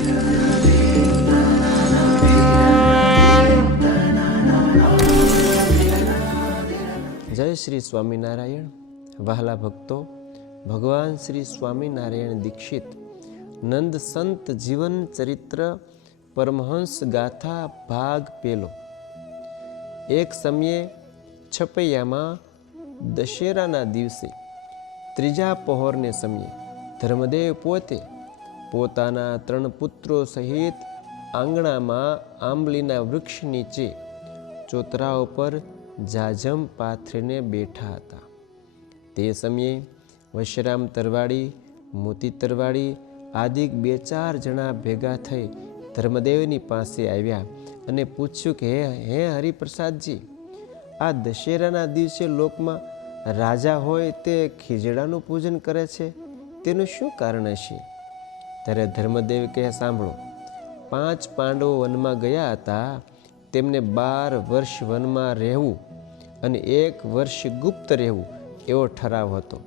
જય શ્રી સ્વામિનારાયણ. વહાલા ભક્તો, ભગવાન શ્રી સ્વામિનારાયણ દીક્ષિત નંદ સંત જીવન ચરિત્ર પરમહંસ ગાથા ભાગ પહેલો. એક સમયે છપૈયામાં દશેરાના દિવસે ત્રીજા પહોરને સમયે ધર્મદેવ પોતે પોતાના 3 પુત્રો સહિત આંગણામાં આંબલીના વૃક્ષ નીચે ચોતરા ઉપર જાજમ પાથરીને બેઠા હતા. તે સમયે વશરામ તરવાડી, મોતી તરવાડી આદિ 2-4 જણા ભેગા થઈ ધર્મદેવની પાસે આવ્યા અને પૂછ્યું કે હે હરિપ્રસાદજી, આ દશેરાના દિવસે લોકમાં રાજા હોય તે ખીજડાનું પૂજન કરે છે, તેનું શું કારણ હશે? ત્યારે ધર્મદેવ કહે, સાંભળો, 5 પાંડવો વનમાં ગયા હતા. તેમને 12 વર્ષ વનમાં રહેવું અને 1 વર્ષ ગુપ્ત રહેવું એવો ઠરાવ હતો.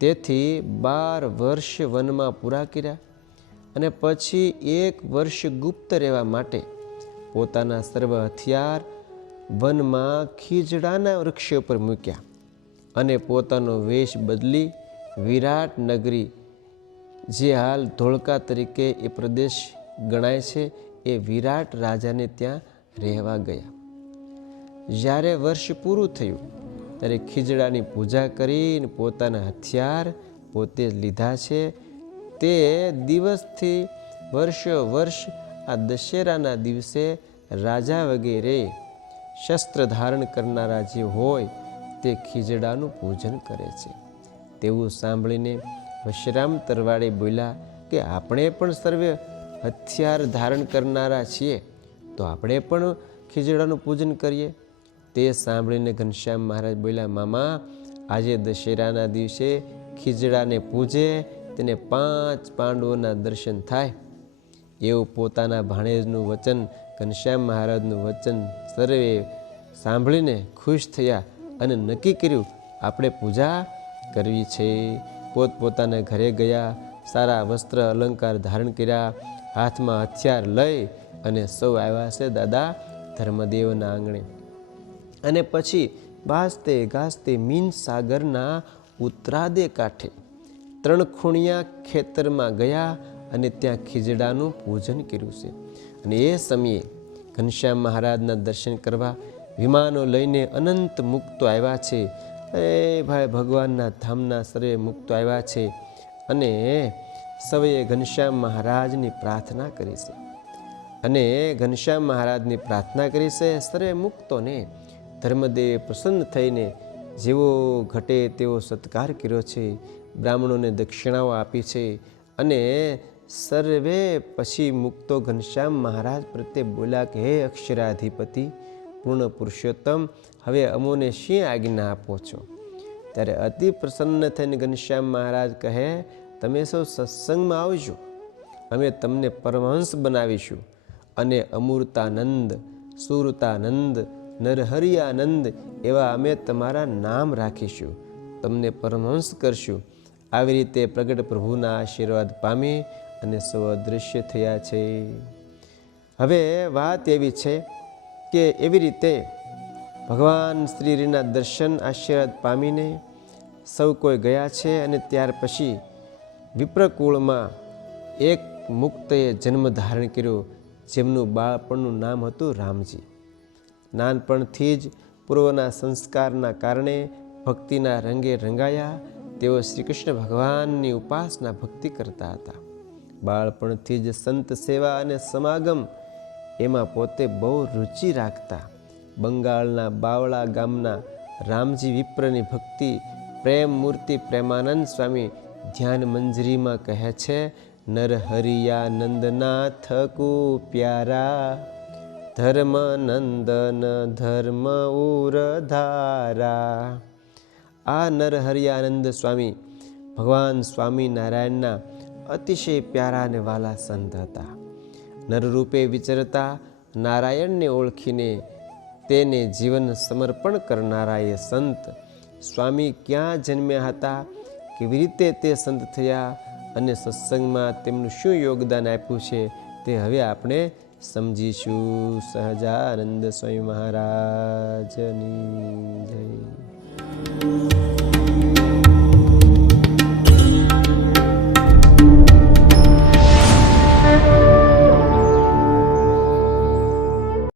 તેથી 12 વર્ષ વનમાં પૂરા કર્યા અને પછી 1 વર્ષ ગુપ્ત રહેવા માટે પોતાના સર્વ હથિયાર વનમાં ખીજડાના વૃક્ષ ઉપર મૂક્યા અને પોતાનો વેશ બદલી વિરાટ નગરી, જે હાલ ધોળકા તરીકે એ પ્રદેશ ગણાય છે, એ વિરાટ રાજાને ત્યાં રહેવા ગયા. જ્યારે વર્ષ પૂરું થયું ત્યારે ખીજડાની પૂજા કરીને પોતાના હથિયાર પોતે લીધા છે. તે દિવસથી વર્ષ આ દશેરાના દિવસે રાજા વગેરે શસ્ત્ર ધારણ કરનારા જે હોય તે ખીજડાનું પૂજન કરે છે. તેવું સાંભળીને વશરામ તરવાડે બોલ્યા કે આપણે પણ સર્વે હથિયાર ધારણ કરનારા છીએ, તો આપણે પણ ખીજડાનું પૂજન કરીએ. તે સાંભળીને ઘનશ્યામ મહારાજ બોલ્યા, મામા, આજે દશેરાના દિવસે ખીજડાને પૂજે તેને 5 પાંડવોના દર્શન થાય. એવું પોતાના ભાણેજનું વચન, ઘનશ્યામ મહારાજનું વચન સર્વે સાંભળીને ખુશ થયા અને નક્કી કર્યું આપણે પૂજા કરવી છે. પોતપોતાના ઘરે ગયા, સારા વસ્ત્ર અલંકાર ધારણ કર્યા, હાથમાં હથિયાર લઈ અને સૌ આવ્યા છે દાદા ધર્મદેવના આંગણે. અને પછી બાજતે ગાજતે મીન સાગરના ઉત્તરાદે કાંઠે 3 ખૂણિયા ખેતરમાં ગયા અને ત્યાં ખીજડાનું પૂજન કર્યું છે. અને એ સમયે ઘનશ્યામ મહારાજના દર્શન કરવા વિમાનો લઈને અનંત મુક્તો આવ્યા છે. એ ભાઈ, ભગવાનના ધામના સર્વે મુક્તો આવ્યા છે અને સૌએ ઘનશ્યામ મહારાજની પ્રાર્થના કરી છે. અને ઘનશ્યામ મહારાજની પ્રાર્થના કરી છે સર્વે મુક્તોને ધર્મદેવે પ્રસન્ન થઈને જેવો ઘટે તેવો સત્કાર કર્યો છે, બ્રાહ્મણોને દક્ષિણાઓ આપી છે. અને સર્વે પછી મુક્તો ઘનશ્યામ મહારાજ પ્રત્યે બોલ્યા કે હે અક્ષરાધિપતિ પૂર્ણ પુરુષોત્તમ, હવે અમોને શી આજ્ઞા આપો છો? ત્યારે અતિ પ્રસન્ન થઈને ઘનશ્યામ મહારાજ કહે, તમે સૌ સત્સંગમાં આવજો, અમે તમને પરમહંસ બનાવીશું અને અમૂર્તાનંદ, સુરતાનંદ, નરહરિયાનંદ એવા અમે તમારા નામ રાખીશું, તમને પરમહંસ કરશું. આવી રીતે પ્રગટ પ્રભુના આશીર્વાદ પામી અને સૌ અદૃશ્ય થયા છે. હવે વાત એવી છે કે એવી રીતે ભગવાન શ્રીના દર્શન આશીર્વાદ પામીને સૌ કોઈ ગયા છે. અને ત્યાર પછી વિપ્રકુળમાં એક મુક્તએ જન્મ ધારણ કર્યો, જેમનું બાળપણનું નામ હતું રામજી. નાનપણથી જ પૂર્વના સંસ્કારના કારણે ભક્તિના રંગે રંગાયા. તેઓ શ્રી કૃષ્ણ ભગવાનની ઉપાસના ભક્તિ કરતા હતા. બાળપણથી જ સંત સેવા અને સમાગમ એમાં પોતે બહુ રુચિ રાખતા. બંગાળના બાવળા ગામના રામજી વિપ્રની ભક્તિ પ્રેમ મૂર્તિ પ્રેમાનંદ સ્વામી ધ્યાન મંજરીમાં કહે છે, નરહરિયા નંદનાથ કુ પ્યારા, ધર્મ નંદન ધર્મ ઉરધારા. આ નરહરિયાનંદ સ્વામી ભગવાન સ્વામિનારાયણના અતિશય પ્યારા અને વાલા સંત હતા. નરરૂપે વિચરતા નારાયણને ઓળખીને તેને જીવન સમર્પણ કરનારા એ સંત સ્વામી ક્યાં જન્મ્યા હતા, કેવી રીતે તે સંત થયા અને સત્સંગમાં તેમનું શું યોગદાન આપ્યું છે તે હવે આપણે સમજીશું. સહજાનંદ સ્વામી મહારાજની જય.